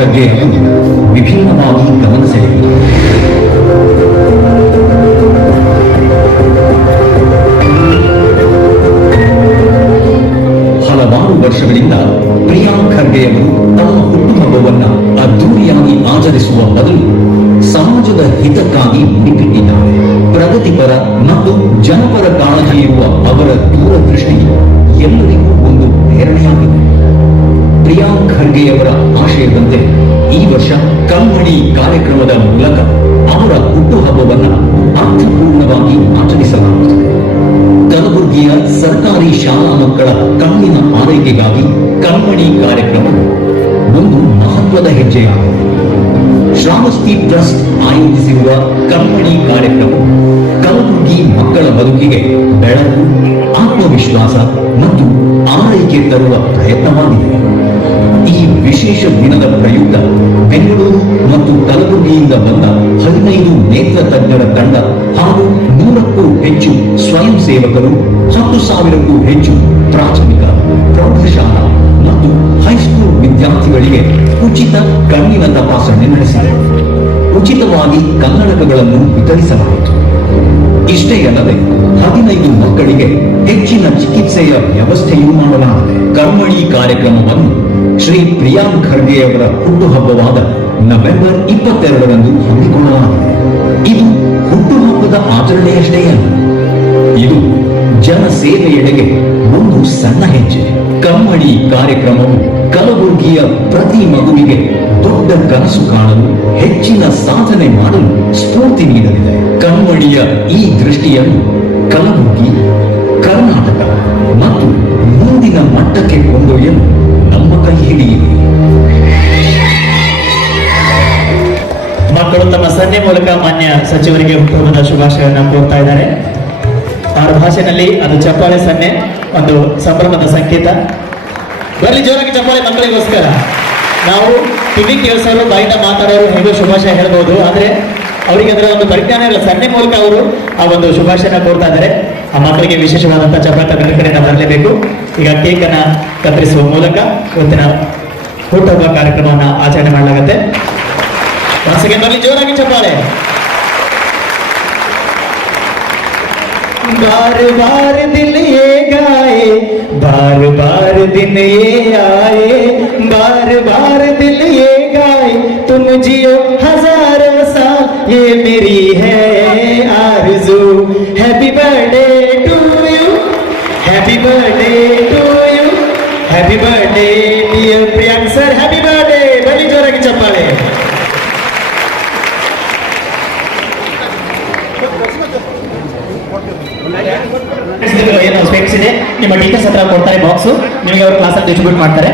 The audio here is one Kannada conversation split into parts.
ಖರ್ಗೆ ಅವರು ವಿಭಿನ್ನವಾಗಿ ಗಮನ ಸೆಳೆದರು. ಹಲವಾರು ವರ್ಷಗಳಿಂದ ಪ್ರಿಯಾಂಕ್ ಖರ್ಗೆ ಅವರು ತಮ್ಮ ಹುಟ್ಟುಹಬ್ಬವನ್ನ ಅದ್ದೂರಿಯಾಗಿ ಆಚರಿಸುವ ಬದಲು ಸಮಾಜದ ಹಿತಕ್ಕಾಗಿ ಮುಡಿಪಿಟ್ಟಿದ್ದಾರೆ. ಪ್ರಗತಿಪರ ಮತ್ತು ಜನಪರ ಕಾಳಜಿ ಇರುವ ಅವರ ದೂರದೃಷ್ಟಿ ಎಲ್ಲರಿಗೂ ಒಂದು ಪ್ರೇರಣೆಯಾಗಿದೆ. ಪ್ರಿಯಾಂಕ್ ಖರ್ಗೆಯವರ ಆಶಯದಂತೆ ಈ ವರ್ಷ ಕಲ್ಮಣಿ ಕಾರ್ಯಕ್ರಮದ ಮೂಲಕ ಅವರ ಹುಟ್ಟುಹಬ್ಬವನ್ನು ಅರ್ಥಪೂರ್ಣವಾಗಿ ಆಚರಿಸಲಾಗುತ್ತದೆ. ಕಲಬುರಗಿಯ ಸರ್ಕಾರಿ ಶಾಲಾ ಮಕ್ಕಳ ಕಣ್ಣಿನ ಆರೈಕೆಗಾಗಿ ಕಲ್ಮಣಿ ಕಾರ್ಯಕ್ರಮವು ಒಂದು ಮಹತ್ವದ ಹೆಜ್ಜೆಯಾಗಿದೆ. ಶ್ರಾವಸ್ತಿ ಟ್ರಸ್ಟ್ ಆಯೋಜಿಸಿರುವ ಕಲ್ಮಣಿ ಕಾರ್ಯಕ್ರಮವು ಕಲಬುರಗಿ ಮಕ್ಕಳ ಬದುಕಿಗೆ ಬೆಳಕು, ಆತ್ಮವಿಶ್ವಾಸ ಮತ್ತು ಆರೈಕೆ ತರುವ ಪ್ರಯತ್ನವಾಗಿದೆ. ಈ ವಿಶೇಷ ದಿನದ ಪ್ರಯುಕ್ತ ಬೆಂಗಳೂರು ಮತ್ತು ಕಲಬುರಗಿಯಿಂದ ಬಂದ 15 ನೇತ್ರ ತಜ್ಞರ ತಂಡ ಹಾಗೂ 100ಕ್ಕೂ ಹೆಚ್ಚು ಸ್ವಯಂ ಸೇವಕರು, 10,000ಕ್ಕೂ ಹೆಚ್ಚು ಪ್ರಾಥಮಿಕ, ಪ್ರೌಢಶಾಲಾ ಮತ್ತು ಹೈಸ್ಕೂಲ್ ವಿದ್ಯಾರ್ಥಿಗಳಿಗೆ ಉಚಿತ ಕಣ್ಣಿನ ತಪಾಸಣೆ ನಡೆಸಿದೆ. ಉಚಿತವಾಗಿ ಕನ್ನಡಕಗಳನ್ನು ವಿತರಿಸಲಾಯಿತು. ಇಷ್ಟೇ ಅಲ್ಲದೆ 15 ಮಕ್ಕಳಿಗೆ ಹೆಚ್ಚಿನ ಚಿಕಿತ್ಸೆಯ ವ್ಯವಸ್ಥೆಯೂ ಮಾಡಲಾಗಿದೆ. ಕಲ್ಮಣಿ ಕಾರ್ಯಕ್ರಮವನ್ನು ಶ್ರೀ ಪ್ರಿಯಾಂಕ್ ಖರ್ಗೆಯವರ ಹುಟ್ಟುಹಬ್ಬವಾದ ನವೆಂಬರ್ 22ರಂದು ಹಮ್ಮಿಕೊಳ್ಳಲಾಗಿದೆ. ಇದು ಹುಟ್ಟುಹಬ್ಬದ ಆಚರಣೆಯಷ್ಟೇ ಅಲ್ಲ, ಇದು ಜನ ಸೇವೆಯೆಡೆಗೆ ಒಂದು ಸಣ್ಣ ಹೆಜ್ಜೆ. ಕಲ್ಮಣಿ ಕಾರ್ಯಕ್ರಮವು ಕಲಬುರಗಿಯ ಪ್ರತಿ ಮಗುವಿಗೆ ದೊಡ್ಡ ಕನಸು ಕಾಣಲು, ಹೆಚ್ಚಿನ ಸಾಧನೆ ಮಾಡಲು ಸ್ಫೂರ್ತಿ ನೀಡಲಿದೆ. ಕಲ್ಮಣಿಯ ಈ ದೃಷ್ಟಿಯನ್ನು ಕಲಬುರಗಿ, ಕರ್ನಾಟಕ ಮತ್ತು ಮುಂದಿನ ಮಟ್ಟಕ್ಕೆ ಕೊಂಡೊಯ್ಯಲು ನಮ್ಮ ಕೈ ಹಿಡಿಯಿರಿ. ಮಕ್ಕಳು ತಮ್ಮ ಸನ್ನೆ ಮೂಲಕ ಮಾನ್ಯ ಸಚಿವರಿಗೆ ಹುಟ್ಟುಹಬ್ಬದ ಶುಭಾಶಯವನ್ನು ಕೋರ್ತಾ ಇದ್ದಾರೆ. ಅವರ ಭಾಷೆಯಲ್ಲಿ ಅದು ಚಪ್ಪಾಳೆ ಸನ್ನೆ, ಒಂದು ಸಂಭ್ರಮದ ಸಂಕೇತ. ಬರಲಿ ಜೋರಾಗಿ ಚಪ್ಪಾಳೆ ಮಕ್ಕಳಿಗೋಸ್ಕರ. ನಾವು ಕಿವಿ ಕೇಳಿಸೋರು, ಬಾಯಿಂದ ಮಾತಾಡೋರು ಹೇಗೋ ಶುಭಾಶಯ ಹೇಳ್ಬೋದು, ಆದ್ರೆ ಅವರಿಗೆ ಅದರ ಒಂದು ಪರಿಜ್ಞಾನ ಇಲ್ಲ. ಸನ್ನೆ ಮೂಲಕ ಅವರು ಆ ಒಂದು ಶುಭಾಶಯನ ಕೋರ್ತಾ ಇದ್ದಾರೆ. ಆ ಮಕ್ಕಳಿಗೆ ವಿಶೇಷವಾದಂತಹ ಚಪ್ಪಾಳೆ ಬೇರೆ ಕಡೆಯಿಂದ ಬರಲೇಬೇಕು. ಈಗ ಕೇಕ್ ಅನ್ನ ಕತ್ತರಿಸುವ ಮೂಲಕ ಇವತ್ತಿನ ಹುಟ್ಟುಹಬ್ಬ ಕಾರ್ಯಕ್ರಮವನ್ನು ಆಚರಣೆ ಮಾಡಲಾಗುತ್ತೆ. ಒಂದ್ಸಗೆ ಬರಲಿ ಜೋರಾಗಿ ಚಪ್ಪಾಳೆ. बार बार दिल ये गाए, बार बार दिन ये आए, बार बार दिल ये गाए, तुम जियो हजारों साल, ये मेरी है आरज़ू. Happy birthday to you, happy birthday to you, happy birthday dear Priyank sir, happy birthday. बड़ी जोरा की चप्पाಳೆ. ಏನು ಸ್ಪೆಕ್ಸ್ ಇದೆ, ನಿಮ್ಮ ಟೀಚರ್ಸ್ ಹತ್ರ ಕೊಡ್ತಾರೆ ಬಾಕ್ಸ್, ನಿಮಗೆ ಅವರು ಕ್ಲಾಸಲ್ಲಿ ಡಿಸ್ಟ್ರಿಬ್ಯೂಟ್ ಮಾಡ್ತಾರೆ.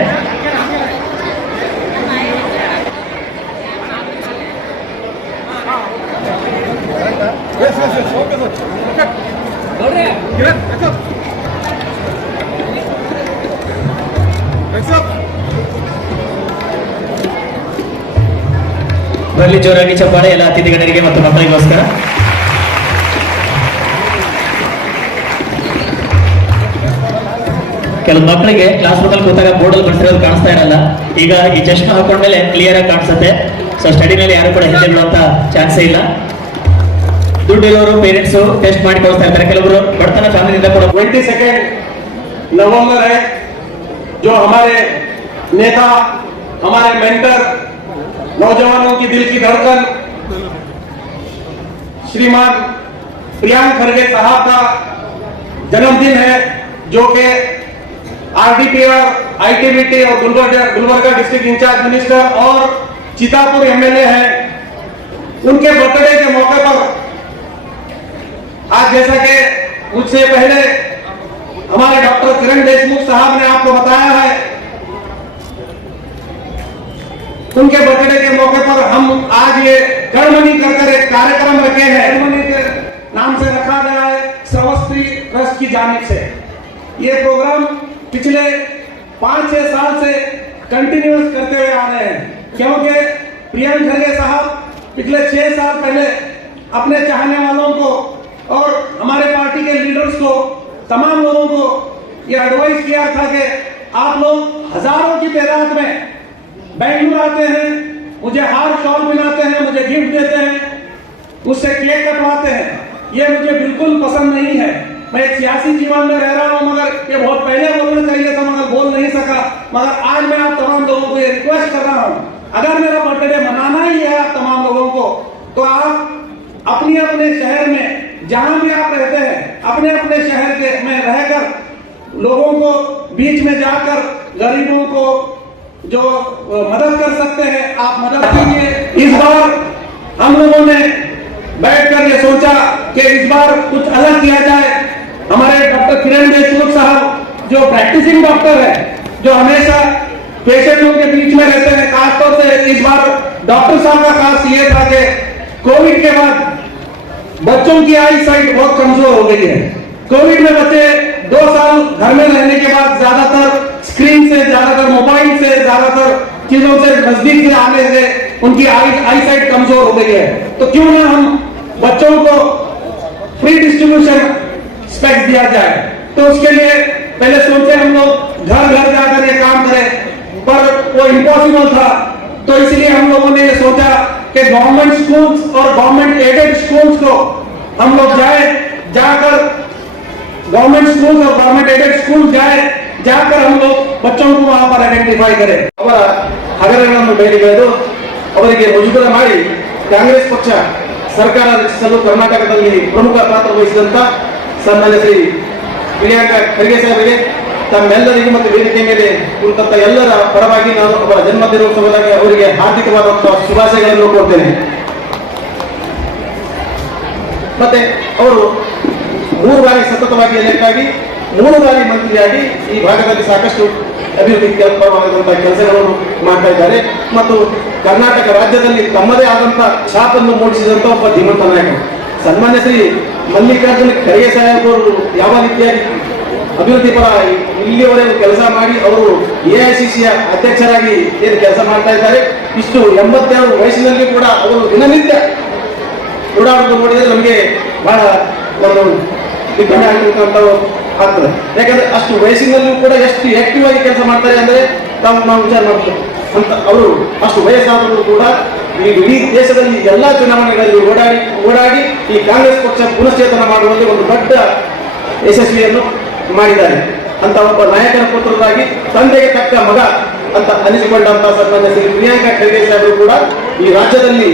ಬರಲಿ ಜೋರಾಗಿ ಚಪ್ಪಾಳೆ ಎಲ್ಲ ಅತಿಥಿಗಣರಿಗೆ ಮತ್ತು ಮಕ್ಕಳಿಗೋಸ್ಕರ. ಕೆಲವು ಮಕ್ಕಳಿಗೆ ಕ್ಲಾಸ್ ರೂಮಲ್ಲಿ ಕೂತಾಗ ಬೋರ್ಡಲ್ಲಿ ಬರ್ತಿರೋದು ಕಾಣಿಸ್ತಾ ಇರಲ್ಲ. ಈಗ ಈ ಚಶ್ಮಾ ಹಾಕೊಂಡ್ಮೇಲೆ ಕ್ಲಿಯರ್ ಆಗಿ ಕಾಣಿಸುತ್ತೆ. ಸೊ ಸ್ಟಡಿನಲ್ಲಿ ಯಾರು ಕೂಡ ಹಿಂದೆ ಬೀಳುವಂತ ಚಾನ್ಸೇ ಇಲ್ಲ. ದುಡ್ಡಿರೋರು ಪೇರೆಂಟ್ಸ್ ಟೆಸ್ಟ್ ಮಾಡಿ ಕಳಿಸ್ತಾ ಇರ್ತಾರೆ. ಕೆಲವರು ಬಡತನ ಫ್ಯಾಮಿಲಿಯಿಂದ ಕೂಡ 22 नवंबर है, जो हमारे नेता, हमारे मेंटर, नौजवानों की दिल की धड़कन श्रीमान प्रियांक खरगे साहब का जन्मदिन है, जो कि आरडीपीआर, आईटीबीटी और गुलबर्गा डिस्ट्रिक्ट इंचार्ज मिनिस्टर और चितापुर एमएलए हैं. उनके बर्थडे के मौके पर आज, जैसा कि मुझसे पहले हमारे डॉक्टर किरण देशमुख साहब ने आपको बताया है, उनके बर्थडे के मौके पर हम आज ये कर्मणी कर एक कार्यक्रम रखे हैं. कर्मणी के नाम से रखा गया है श्रावस्ती ट्रस्ट की जानिब से. ये प्रोग्राम पिछले 5-6 साल से कंटिन्यूअस करते हुए आ रहे हैं, क्योंकि प्रियांक खरगे साहब पिछले 6 साल पहले अपने चाहने वालों को और हमारे पार्टी के लीडर्स को, तमाम लोगों को यह एडवाइस किया था कि आप लोग हजारों की तादाद में बेंगलुरु आते हैं, मुझे हार शॉल बनाते हैं, मुझे गिफ्ट देते हैं, उससे केक कटवाते हैं। ये मुझे बिल्कुल पसंद नहीं है। मैं एक सियासी जीवन में रह रहा हूं, मगर ये बहुत पहले बोलना चाहिए था, मगर बोल नहीं सका। मगर आज मैं आप तमाम लोगों को ये रिक्वेस्ट कर रहा हूं, अगर मेरा बर्थडे मनाना ही है आप तमाम लोगों को, तो आप अपने अपने शहर में जहां भी आप रहते हैं, अपने अपने शहर के में रहकर लोगों को बीच में जाकर गरीबों को जो मदद कर सकते हैं आप मदद कीजिए। इस बार हम लोगों ने बैठकर ये सोचा कि इस बार कुछ अलग किया जाए। हमारे डॉक्टर किरण देशमुख साहब जो प्रैक्टिसिंग डॉक्टर है, जो हमेशा पेशेंटों के बीच में रहते हैं, खासतौर से इस बार डॉक्टर साहब का खास ये था कि कोविड के बाद बच्चों की आई साइट बहुत कमजोर हो गई है। कोविड में बच्चे 2 साल घर में रहने के बाद ज्यादातर स्क्रीन से, ज्यादातर मोबाइल से, ज्यादातर चीजों से नजदीक से आने से उनकी आई साइट कमजोर हो गई है। तो क्यों ना हम बच्चों को फ्री डिस्ट्रीब्यूशन स्पेक्स दिया जाए। तो उसके लिए पहले सोचे हम लोग घर घर जाकर ये काम करें, पर वो इम्पॉसिबल था। तो इसलिए हम लोगों ने ये सोचा कि गवर्नमेंट स्कूल्स और गवर्नमेंट एडेड स्कूल्स को हम लोग जाकर गवर्नमेंट स्कूल्स और गवर्नमेंट एडेड स्कूल जाकर हम लोग बच्चों को वहां पर ಐಡೆಂಟಿಫೈ करें। ಅವರ ಹಗರಣಗಳನ್ನು ಬೇಡಿಕೊಂಡು ಅವರಿಗೆ ಮುಜುಗರ ಮಾಡಿ ಕಾಂಗ್ರೆಸ್ ಪಕ್ಷ ಸರ್ಕಾರ ರಚಿಸಲು ಕರ್ನಾಟಕದಲ್ಲಿ ಪ್ರಮುಖ ಪಾತ್ರ ವಹಿಸಿದಂತ ಸನ್ಮಾನ್ಯ ಶ್ರೀ ಪ್ರಿಯಾಂಕಾ ಖರ್ಗೆ ಸಾಹೇಬರಿಗೆ ತಮ್ಮೆಲ್ಲರಿಗೂ ಮತ್ತು ವೇದಿಕೆ ಮೇಲೆ ಕುಳಿತಂತ ಎಲ್ಲರ ಪರವಾಗಿ ನಾನು ಅವರ ಜನ್ಮದಿನೋತ್ಸವದಲ್ಲಿ ಅವರಿಗೆ ಹಾರ್ದಿಕವಾದಂತಹ ಶುಭಾಶಯಗಳನ್ನು ಕೋರ್ತೇನೆ। ಮತ್ತೆ ಅವರು 3 ಬಾರಿ ಸತತವಾಗಿ ಎಲೆಕ್ಟ್ ಆಗಿ 3 ಬಾರಿ ಮಂತ್ರಿಯಾಗಿ ಈ ಭಾಗದಲ್ಲಿ ಸಾಕಷ್ಟು ಅಭಿವೃದ್ಧಿ ಕೆಲಸಗಳನ್ನು ಮಾಡ್ತಾ ಇದ್ದಾರೆ ಮತ್ತು ಕರ್ನಾಟಕ ರಾಜ್ಯದಲ್ಲಿ ತಮ್ಮದೇ ಆದಂತಹ ಛಾಪನ್ನು ಮೂಡಿಸಿದಂತ ಒಬ್ಬ ಧೀಮಂತ ನಾಯಕ ಸನ್ಮಾನ್ಯ ಶ್ರೀ ಮಲ್ಲಿಕಾರ್ಜುನ ಖರ್ಗೆ ಸಾಹೇಬರು ಯಾವ ರೀತಿಯಾಗಿ ಅಭಿವೃದ್ಧಿ ಪರ ಇಲ್ಲಿಯವರೆಗೂ ಕೆಲಸ ಮಾಡಿ ಅವರು ಎಐಸಿಸಿಯ ಅಧ್ಯಕ್ಷರಾಗಿ ಏನು ಕೆಲಸ ಮಾಡ್ತಾ ಇದ್ದಾರೆ, ಇಷ್ಟು 82 ವಯಸ್ಸಿನಲ್ಲಿ ಕೂಡ ಅವರು ದಿನನಿತ್ಯ ಓಡಾಡೋದು ನೋಡಿದ್ರೆ ನಮಗೆ ಬಹಳ ಒಂದು ದಿಗ್ಗಜ ಆಗಿರುವಂತ ಆಗ್ತದೆ। ಯಾಕಂದ್ರೆ ಅಷ್ಟು ವಯಸ್ಸಿನಲ್ಲೂ ಕೂಡ ಎಷ್ಟು ಆಕ್ಟಿವ್ ಆಗಿ ಕೆಲಸ ಮಾಡ್ತಾರೆ ಅಂದ್ರೆ ನಾವು ವಿಚಾರ ಮಾಡಬೇಕು ಅಂತ। ಅವರು ಅಷ್ಟು ವಯಸ್ಸಾದರೂ ಕೂಡ ಈ ಇಡೀ ದೇಶದಲ್ಲಿ ಎಲ್ಲಾ ಚುನಾವಣೆಗಳಲ್ಲಿ ಓಡಾಡಿ ಈ ಕಾಂಗ್ರೆಸ್ ಪಕ್ಷ ಪುನಶ್ಚೇತನ ಮಾಡುವಲ್ಲಿ ಒಂದು ದೊಡ್ಡ ಯಶಸ್ವಿಯನ್ನು ಮಾಡಿದ್ದಾರೆ ಅಂತ ಒಬ್ಬ ನಾಯಕನ ಪುತ್ರರಾಗಿ ತಂದೆಗೆ ತಕ್ಕ ಮಗ ಅಂತ ಅನಿಸಿಕೊಂಡಂತಹ ಸನ್ಮಾನ್ಯ ಶ್ರೀ ಪ್ರಿಯಾಂಕಾ ಖರ್ಗೆ ಸಾಹೇಬರು ಕೂಡ ಈ ರಾಜ್ಯದಲ್ಲಿ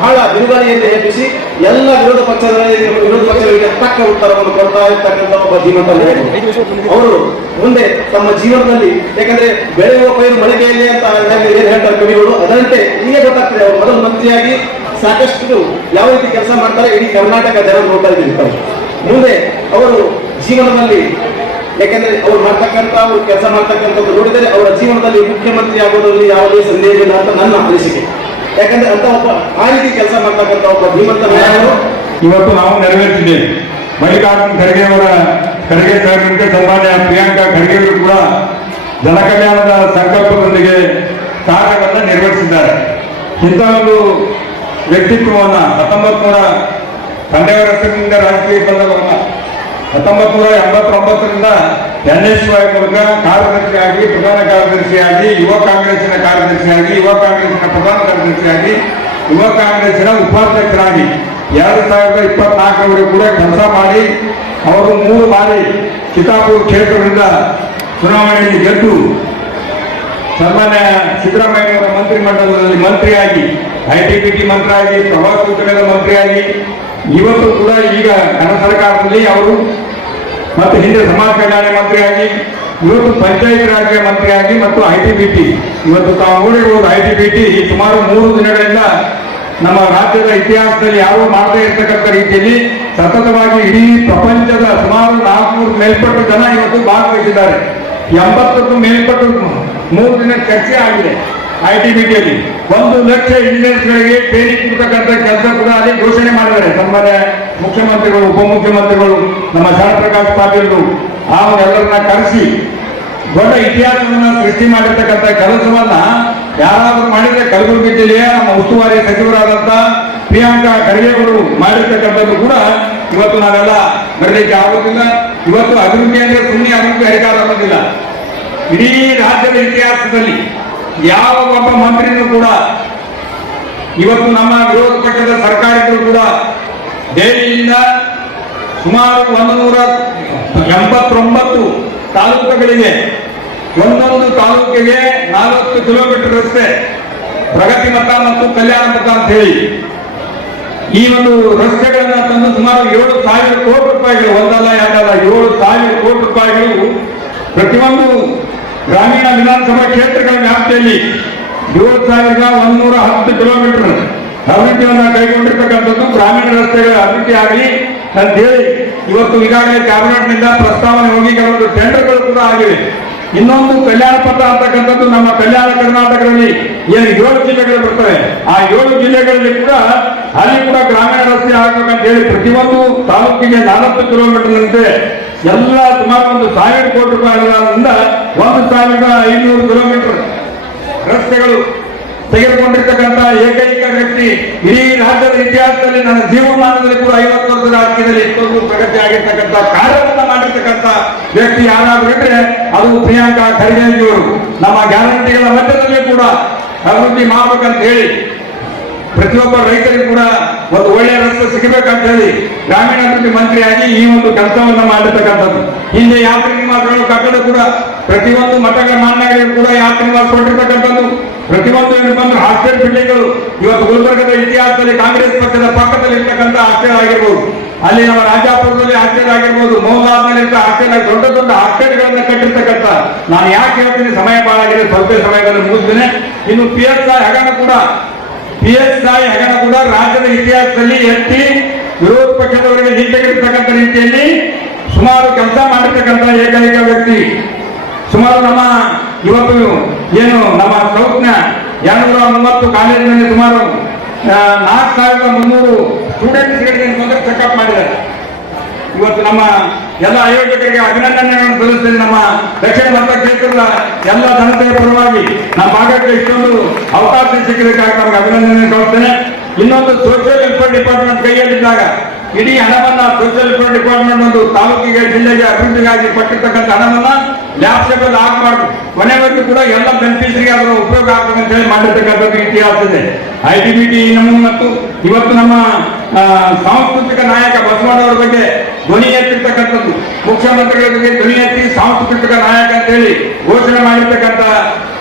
ಬಹಳ ಬಿರುಗಾಳಿಯನ್ನು ಎಬ್ಬಿಸಿ ಎಲ್ಲ ವಿರೋಧ ಪಕ್ಷಗಳಿಗೆ ತಕ್ಕ ಉತ್ತರವನ್ನು ಕೊಡ್ತಾ ಇರ್ತಕ್ಕಂಥ ಒಬ್ಬ ಧೀಮಂತ ನಾಯಕ। ಅವರು ಮುಂದೆ ತಮ್ಮ ಜೀವನದಲ್ಲಿ, ಯಾಕಂದ್ರೆ ಬೆಳೆಯುವ ಪೈರು ಮಳಿಗೆಯಲ್ಲಿ ಅಂತ ಏನ್ ಹೇಳ್ತಾರೆ ಕವಿಗಳು, ಅದರಂತೆ ಹೀಗೆ ಗೊತ್ತಾಗ್ತದೆ ಅವರು ಮೊದಲು ಮಂತ್ರಿಯಾಗಿ ಸಾಕಷ್ಟು ಯಾವ ರೀತಿ ಕೆಲಸ ಮಾಡ್ತಾರೆ ಇಡೀ ಕರ್ನಾಟಕ ಜನ ನೋಡ್ತಾ ಇರ್ತಾರೆ। ಮುಂದೆ ಅವರು ಜೀವನದಲ್ಲಿ, ಯಾಕಂದ್ರೆ ಅವ್ರು ಕೆಲಸ ಮಾಡ್ತಕ್ಕಂಥದ್ದು ನೋಡಿದರೆ ಅವರ ಜೀವನದಲ್ಲಿ ಮುಖ್ಯಮಂತ್ರಿ ಆಗೋದ್ರಲ್ಲಿ ಯಾವುದೇ ಸಂದೇಹವಿಲ್ಲ ಅಂತ ನನ್ನ ಅನಿಸಿಕೆ। ಯಾಕಂದ್ರೆ ಅಂತ ಒಬ್ಬ ಆ ರೀತಿ ಕೆಲಸ ಮಾಡ್ತಕ್ಕಂಥ ಒಬ್ಬ ಧೀಮಂತ ನಾಯಕರು ಇವತ್ತು ನಾವು ನೆರವೇರಿಸಿದ್ದೇವೆ। ಮಲ್ಲಿಕಾರ್ಜುನ ಖರ್ಗೆ ಸಾಹೇಬರಂತೆ ಸನ್ಮಾನ್ಯ ಪ್ರಿಯಾಂಕಾ ಖರ್ಗೆ ಅವರು ಕೂಡ ಜನಕಲ್ಯಾಣದ ಸಂಕಲ್ಪದೊಂದಿಗೆ ಕಾರ್ಯವನ್ನು ನಿರ್ವಹಿಸಿದ್ದಾರೆ। ಇಂಥ ಒಂದು ವ್ಯಕ್ತಿತ್ವವನ್ನು 1900 ತಂದೆಯವರ ಹೆಸರಿನಿಂದ ರಾಜಕೀಯ ಬಂದವರನ್ನ 1989ರಿಂದ NSY ಮೂಲಕ ಕಾರ್ಯದರ್ಶಿಯಾಗಿ, ಪ್ರಧಾನ ಕಾರ್ಯದರ್ಶಿಯಾಗಿ, ಯುವ ಕಾಂಗ್ರೆಸ್ಸಿನ ಕಾರ್ಯದರ್ಶಿಯಾಗಿ, ಯುವ ಕಾಂಗ್ರೆಸ್ಸಿನ ಪ್ರಧಾನ ಕಾರ್ಯದರ್ಶಿಯಾಗಿ, ಯುವ ಕಾಂಗ್ರೆಸ್ಸಿನ ಉಪಾಧ್ಯಕ್ಷರಾಗಿ 2024 ಕೂಡ ಕೆಲಸ ಮಾಡಿ ಅವರು 3 ಬಾರಿ ಚಿತ್ತಾಪುರ ಕ್ಷೇತ್ರದಿಂದ ಚುನಾವಣೆಯಲ್ಲಿ ಗೆದ್ದು ಸನ್ಮಾನ್ಯ ಸಿದ್ದರಾಮಯ್ಯವರ ಮಂತ್ರಿಮಂಡಲದಲ್ಲಿ ಮಂತ್ರಿಯಾಗಿ, ITBT ಮಂತ್ರಿಯಾಗಿ, ಪ್ರವಾಸೋದ್ಯಮದ ಮಂತ್ರಿಯಾಗಿ, ಇವತ್ತು ಕೂಡ ಈಗ ಕನ್ನಡ ಸರ್ಕಾರದಲ್ಲಿ ಅವರು ಮತ್ತು ಹಿಂದೆ ಸಮಾಜ ಕಲ್ಯಾಣ ಮಂತ್ರಿಯಾಗಿ, ಇವತ್ತು ಪಂಚಾಯತ್ ರಾಜ್ ಮಂತ್ರಿಯಾಗಿ ಮತ್ತು ITBT ಇವತ್ತು ತಾವು ನೋಡಿರುವುದು ITBT ಸುಮಾರು 3 ದಿನಗಳಿಂದ ನಮ್ಮ ರಾಜ್ಯದ ಇತಿಹಾಸದಲ್ಲಿ ಯಾರೂ ಮಾಡದೇ ಇರತಕ್ಕಂಥ ರೀತಿಯಲ್ಲಿ ಸತತವಾಗಿ ಇಡೀ ಪ್ರಪಂಚದ ಸುಮಾರು 400 ಮೇಲ್ಪಟ್ಟು ಜನ ಇವತ್ತು ಭಾಗವಹಿಸಿದ್ದಾರೆ। 80ಕ್ಕೂ ಮೇಲ್ಪಟ್ಟು 3 ದಿನ ಚರ್ಚೆ ಆಗಿದೆ ITBTಯಲ್ಲಿ। 1 ಲಕ್ಷ ಇಂಜಿನಿಯರ್ಸ್ಗಳಿಗೆ ಟ್ರೈನಿಂಗ್ ಕೊಡ್ತಕ್ಕಂಥ ಕೆಲಸ ಕೂಡ ಅಲ್ಲಿ ಘೋಷಣೆ ಮಾಡಿದ್ದಾರೆ ಸನ್ಮಾನ್ಯ ಮುಖ್ಯಮಂತ್ರಿಗಳು, ಉಪಮುಖ್ಯಮಂತ್ರಿಗಳು, ನಮ್ಮ ಶಾಣಪ್ರಕಾಶ್ ಪಾಟೀಲ್ರು ಅವರೆಲ್ಲರನ್ನ ಕರೆಸಿ ದೊಡ್ಡ ಇತಿಹಾಸವನ್ನ ಸೃಷ್ಟಿ ಮಾಡಿರ್ತಕ್ಕಂಥ ಕೆಲಸವನ್ನ ಯಾರಾದ್ರೂ ಮಾಡಿದ್ರೆ ಕಲಬುರಗಿ ಜಿಲ್ಲೆಯ ನಮ್ಮ ಉಸ್ತುವಾರಿ ಸಚಿವರಾದಂತ ಪ್ರಿಯಾಂಕಾ ಖರ್ಗೆ ಅವರು ಮಾಡಿರ್ತಕ್ಕಂಥದ್ದು ಕೂಡ ಇವತ್ತು ನಾವೆಲ್ಲ ಬರಲಿಕ್ಕೆ ಆಗೋದಿಲ್ಲ। ಇವತ್ತು ಅಭಿವೃದ್ಧಿ ಅಂದ್ರೆ ಸುಮ್ಮನೆ ಅಭಿವೃದ್ಧಿ ಅಧಿಕಾರ ಆಗೋದಿಲ್ಲ। ಇಡೀ ರಾಜ್ಯದ ಇತಿಹಾಸದಲ್ಲಿ ಯಾವ ಒಬ್ಬ ಮಂತ್ರಿನೂ ಕೂಡ ಇವತ್ತು ನಮ್ಮ ವಿರೋಧ ಪಕ್ಷದ ಸರ್ಕಾರಗಳು ಕೂಡ ದೆಹಲಿಯಿಂದ ಸುಮಾರು 189 ತಾಲೂಕುಗಳಿಗೆ ಒಂದೊಂದು ತಾಲೂಕಿಗೆ 40 ಕಿಲೋಮೀಟರ್ ರಸ್ತೆ ಪ್ರಗತಿ ಮತ ಮತ್ತು ಕಲ್ಯಾಣ ಪಥ ಅಂತ ಹೇಳಿ ಈ ಒಂದು ರಸ್ತೆಗಳನ್ನ ತಂದು ಸುಮಾರು 7,000 ಕೋಟಿ ರೂಪಾಯಿಗಳು, ಒಂದಲ್ಲ ಎರಡಲ್ಲ 7,000 ಕೋಟಿ ರೂಪಾಯಿಗಳು ಪ್ರತಿಯೊಂದು ಗ್ರಾಮೀಣ ವಿಧಾನಸಭಾ ಕ್ಷೇತ್ರಗಳ ವ್ಯಾಪ್ತಿಯಲ್ಲಿ 7,110 ಕಿಲೋಮೀಟರ್ ಅಭಿವೃದ್ಧಿಯನ್ನು ಕೈಗೊಂಡಿರ್ತಕ್ಕಂಥದ್ದು ಗ್ರಾಮೀಣ ರಸ್ತೆಗಳ ಅಭಿವೃದ್ಧಿ ಆಗಲಿ ಅಂತ ಹೇಳಿ ಇವತ್ತು ಈಗಾಗಲೇ ಕ್ಯಾಬಿನೆಟ್ನಿಂದ ಪ್ರಸ್ತಾವನೆ ಹೋಗಿ ಕೆಲವೊಂದು ಟೆಂಡರ್ಗಳು ಕೂಡ ಆಗಿವೆ. ಇನ್ನೊಂದು ಕಲ್ಯಾಣ ಪಥ ಅಂತಕ್ಕಂಥದ್ದು ನಮ್ಮ ಕಲ್ಯಾಣ ಕರ್ನಾಟಕದಲ್ಲಿ ಏನು 7 ಜಿಲ್ಲೆಗಳು ಬರ್ತವೆ, ಆ 7 ಜಿಲ್ಲೆಗಳಲ್ಲಿ ಕೂಡ ಅಲ್ಲಿ ಕೂಡ ಗ್ರಾಮೀಣ ರಸ್ತೆ ಆಗ್ಬೇಕಂತ ಹೇಳಿ ಪ್ರತಿಯೊಂದು ತಾಲೂಕಿಗೆ 40 ಕಿಲೋಮೀಟರ್ನಂತೆ ಎಲ್ಲ ಸುಮಾರು 1,000 ಕೋಟಿ ರೂಪಾಯಿಗಳಿಂದ 1,500 ಕಿಲೋಮೀಟರ್ ರಸ್ತೆಗಳು ತೆಗೆದುಕೊಂಡಿರ್ತಕ್ಕಂಥ ಏಕೈಕ ವ್ಯಕ್ತಿ ಇಡೀ ರಾಜ್ಯದ ಇತಿಹಾಸದಲ್ಲಿ ನನ್ನ ಜೀವಮಾನದಲ್ಲಿ ಕೂಡ 50 ವರ್ಷದ ರಾಜಕೀಯದಲ್ಲಿ ಇಷ್ಟೊಂದು ಪ್ರಗತಿ ಆಗಿರ್ತಕ್ಕಂಥ ಕಾರ್ಯವನ್ನು ಮಾಡಿರ್ತಕ್ಕಂಥ ವ್ಯಕ್ತಿ ಯಾರಾದ್ರೂ ಇದ್ರೆ ಅದು ಪ್ರಿಯಾಂಕಾ ಖರ್ಗೆಯವರು. ನಮ್ಮ ಗ್ಯಾರಂಟಿಗಳ ಮಧ್ಯದಲ್ಲಿ ಕೂಡ ಅಭಿವೃದ್ಧಿ ಮಾಡ್ಬೇಕಂತ ಹೇಳಿ ಪ್ರತಿಯೊಬ್ಬ ರೈತರಿಗೂ ಕೂಡ ಒಂದು ಒಳ್ಳೆಯ ರಸ್ತೆ ಸಿಗಬೇಕಂತ ಹೇಳಿ ಗ್ರಾಮೀಣಾಭಿವೃದ್ಧಿ ಮಂತ್ರಿಯಾಗಿ ಈ ಒಂದು ಕೆಲಸವನ್ನ ಮಾಡಿರ್ತಕ್ಕಂಥದ್ದು. ಹಿಂದೆ ಯಾತ್ರಿ ನಿವಾಸಗಳು ಕಟ್ಟಡ ಕೂಡ ಪ್ರತಿಯೊಂದು ಮಠಗಳ ಮಾನ್ಯಗಳಿಗೂ ಕೂಡ ಯಾತ್ರಿ ನಿವಾಸ ಕೊಟ್ಟಿರ್ತಕ್ಕಂಥದ್ದು. ಪ್ರತಿಯೊಂದು ಏನಪ್ಪ ಅಂದ್ರೆ ಹಾಸ್ಟೆಲ್ ಬಿಲ್ಡಿಂಗ್ಗಳು ಇವತ್ತು ಗುಲ್ಬರ್ಗದ ಇತಿಹಾಸದಲ್ಲಿ ಕಾಂಗ್ರೆಸ್ ಪಕ್ಷದ ಪಕ್ಕದಲ್ಲಿ ಇರ್ತಕ್ಕಂಥ ಹಾಸ್ಟೆಲ್ ಆಗಿರ್ಬೋದು, ಅಲ್ಲಿ ನಮ್ಮ ರಾಜಾಪುರದಲ್ಲಿ ಹಾಸ್ಟೆಲ್ ಆಗಿರ್ಬೋದು, ಮೌಲಾದ್ನಲ್ಲಿ ಹಾಸ್ಟೆಲ್ ದೊಡ್ಡ ದೊಡ್ಡ ಹಾಸ್ಟೆಲ್ಗಳನ್ನ ಕಟ್ಟಿರ್ತಕ್ಕಂಥ. ನಾನು ಯಾಕೆ ಹೇಳ್ತೀನಿ, ಸಮಯ ಬಹಳ ಆಗಿದೆ, ಸ್ವಲ್ಪ ಸಮಯದಲ್ಲಿ ಮುಗಿಸ್ತೇನೆ. ಇನ್ನು PSI ಹಗರಣ ಕೂಡ ರಾಜ್ಯದ ಇತಿಹಾಸದಲ್ಲಿ ಎತ್ತಿ ವಿರೋಧ ಪಕ್ಷದವರಿಗೆ ನೀತಿಗಿರ್ತಕ್ಕಂಥ ರೀತಿಯಲ್ಲಿ ಸುಮಾರು ಕೆಲಸ ಮಾಡಿರ್ತಕ್ಕಂಥ ಏಕೈಕ ವ್ಯಕ್ತಿ. ಸುಮಾರು ನಮ್ಮ ಇವತ್ತು ಏನು ನಮ್ಮ ಸೌತ್ನ 230 ಕಾಲೇಜಿನಲ್ಲಿ ಸುಮಾರು 4,300 ಸ್ಟೂಡೆಂಟ್ಸ್ಗಳಿಗೆ ತೊಂದರೆ ಚೆಕ್ಅಪ್ ಮಾಡಿದ್ದಾರೆ. ಇವತ್ತು ನಮ್ಮ ಎಲ್ಲ ಆಯೋಜಕರಿಗೆ ಅಭಿನಂದನೆಗಳನ್ನು ಸಲ್ಲಿಸ್ತೇನೆ. ನಮ್ಮ ದಕ್ಷಿಣ ಮತ ಕ್ಷೇತ್ರದ ಎಲ್ಲ ಜನತೆಯ ಪರವಾಗಿ ನಮ್ಮ ಭಾಗಕ್ಕೆ ಇಷ್ಟೊಂದು ಅವಕಾಶ ಸಿಕ್ಕಿದ್ದಕ್ಕಾಗಿ ನಮಗೆ ಅಭಿನಂದನೆ ಸಲ್ಲಿಸ್ತೇನೆ. ಇನ್ನೊಂದು ಸೋಷಿಯಲ್ ವೆಲ್ಫೇರ್ ಡಿಪಾರ್ಟ್ಮೆಂಟ್ ಕೈಯಲ್ಲಿದ್ದಾಗ ಇಡೀ ಹಣವನ್ನ ಸೋಷಿಯಲ್ ವೆಲ್ಫೇರ್ ಡಿಪಾರ್ಟ್ಮೆಂಟ್ ಒಂದು ತಾಲೂಕಿಗೆ ಜಿಲ್ಲೆಗೆ ಅಭಿವೃದ್ಧಿಗಾಗಿ ಕೊಟ್ಟಿರ್ತಕ್ಕಂಥ ಹಣವನ್ನ ಲ್ಯಾಪ್ಸೇಬಲ್ ಆಗಬಾರ್ದು, ಕೊನೆವರೆಗೂ ಕೂಡ ಎಲ್ಲ ಬೆನಿಫಿಷರಿಗೆ ಅದರ ಉಪಯೋಗ ಆಗ್ತದೆ ಅಂತ ಹೇಳಿ ಮಾಡಿರ್ತಕ್ಕಂಥದ್ದು ಇತಿಹಾಸ ಇದೆ. ITBT ನಮೂನೆ ಮತ್ತು ಇವತ್ತು ನಮ್ಮ ಸಾಂಸ್ಕೃತಿಕ ನಾಯಕ ಬಸವಣ್ಣವರ ಬಗ್ಗೆ ಧ್ವನಿ ಎತ್ತಿರ್ತಕ್ಕಂಥದ್ದು, ಮುಖ್ಯಮಂತ್ರಿಗಳ ಬಗ್ಗೆ ಧ್ವನಿ ಎತ್ತಿ ಸಾಂಸ್ಕೃತಿಕ ನಾಯಕ ಅಂತ ಹೇಳಿ ಘೋಷಣೆ ಮಾಡಿರ್ತಕ್ಕಂಥ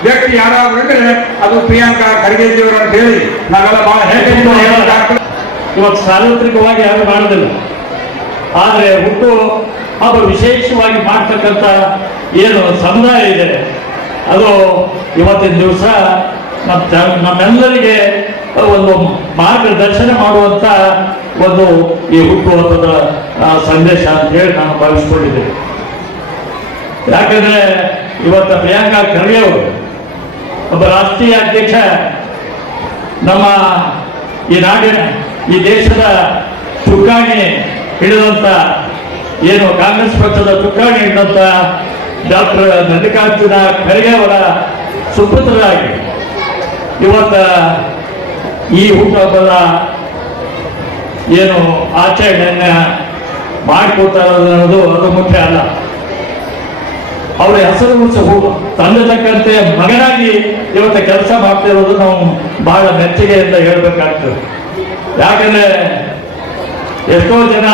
ವ್ಯಕ್ತಿ ಯಾರಾದ್ರೂ ಇದ್ರೆ ಅದು ಪ್ರಿಯಾಂಕಾ ಖರ್ಗೆಜಿಯವರು ಅಂತ ಹೇಳಿ ನಾವೆಲ್ಲ ಬಹಳ ಹೇಗೆ ಇವತ್ತು ಸಾರ್ವತ್ರಿಕವಾಗಿ ಯಾರು ಮಾಡೋದಿಲ್ಲ. ಆದರೆ ಹುಟ್ಟು ಹಬ್ಬ ವಿಶೇಷವಾಗಿ ಮಾಡ್ತಕ್ಕಂಥ ಏನು ಸಮುದಾಯ ಇದೆ ಅದು ಇವತ್ತಿನ ದಿವಸ ನಮ್ಮೆಲ್ಲರಿಗೆ ಒಂದು ಮಾರ್ಗದರ್ಶನ ಮಾಡುವಂತ ಒಂದು ಈ ಹುಟ್ಟುಹಬ್ಬದ ಸಂದೇಶ ಅಂತ ಹೇಳಿ ನಾನು ಭಾವಿಸ್ಕೊಂಡಿದ್ದೇನೆ. ಯಾಕಂದ್ರೆ ಇವತ್ತು ಪ್ರಿಯಾಂಕಾ ಖರ್ಗೆ ಅವರು ಒಬ್ಬ ರಾಷ್ಟ್ರೀಯ ಅಧ್ಯಕ್ಷ, ನಮ್ಮ ಈ ನಾಡಿನ ಈ ದೇಶದ ಚುಕ್ಕಾಣಿ ಹಿಡಿದಂತ ಏನು ಕಾಂಗ್ರೆಸ್ ಪಕ್ಷದ ಚುಕ್ಕಾಣಿ ಹಿಡಿದಂತ ಡಾಕ್ಟರ್ ಮಲ್ಲಿಕಾರ್ಜುನ ಖರ್ಗೆ ಅವರ ಸುಪುತ್ರರಾಗಿ ಇವತ್ತ ಈ ಹುಟ್ಟುಹಬ್ಬದ ಏನು ಆಚರಣೆಯನ್ನ ಮಾಡಿಕೊಡ್ತಾರೆ ಅನ್ನೋದು ಅದು ಮುಖ್ಯ ಅಲ್ಲ. ಅವರ ಹೆಸರು ತಂದೆ ತಕ್ಕಂತೆ ಮಗನಾಗಿ ಇವತ್ತು ಕೆಲಸ ಮಾಡ್ತಾ ಇರೋದು ನಾವು ಬಹಳ ಮೆಚ್ಚುಗೆಯಿಂದ ಹೇಳ್ಬೇಕಾಗ್ತದೆ. ಯಾಕಂದ್ರೆ ಎಷ್ಟೋ ಜನ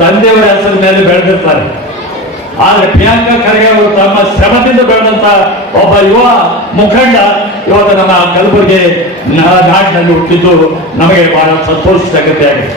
ತಂದೆಯವರ ಹೆಸರ ಮೇಲೆ ಬೆಳೆದಿರ್ತಾರೆ, ಆದ್ರೆ ಪ್ರಿಯಾಂಕಾ ಖರ್ಗೆ ಅವರು ತಮ್ಮ ಶ್ರಮದಿಂದ ಬೆಳೆದಂತ ಒಬ್ಬ ಯುವ ಮುಖಂಡ ಇವತ್ತು ನಮ್ಮ ಕಲಬುರಗಿ ನಾಡಿನಲ್ಲಿ ಹುಟ್ಟಿದ್ದು ನಮಗೆ ಬಹಳ ಸಂತೋಷದ ಸಂಗತಿಯಾಗಿದೆ.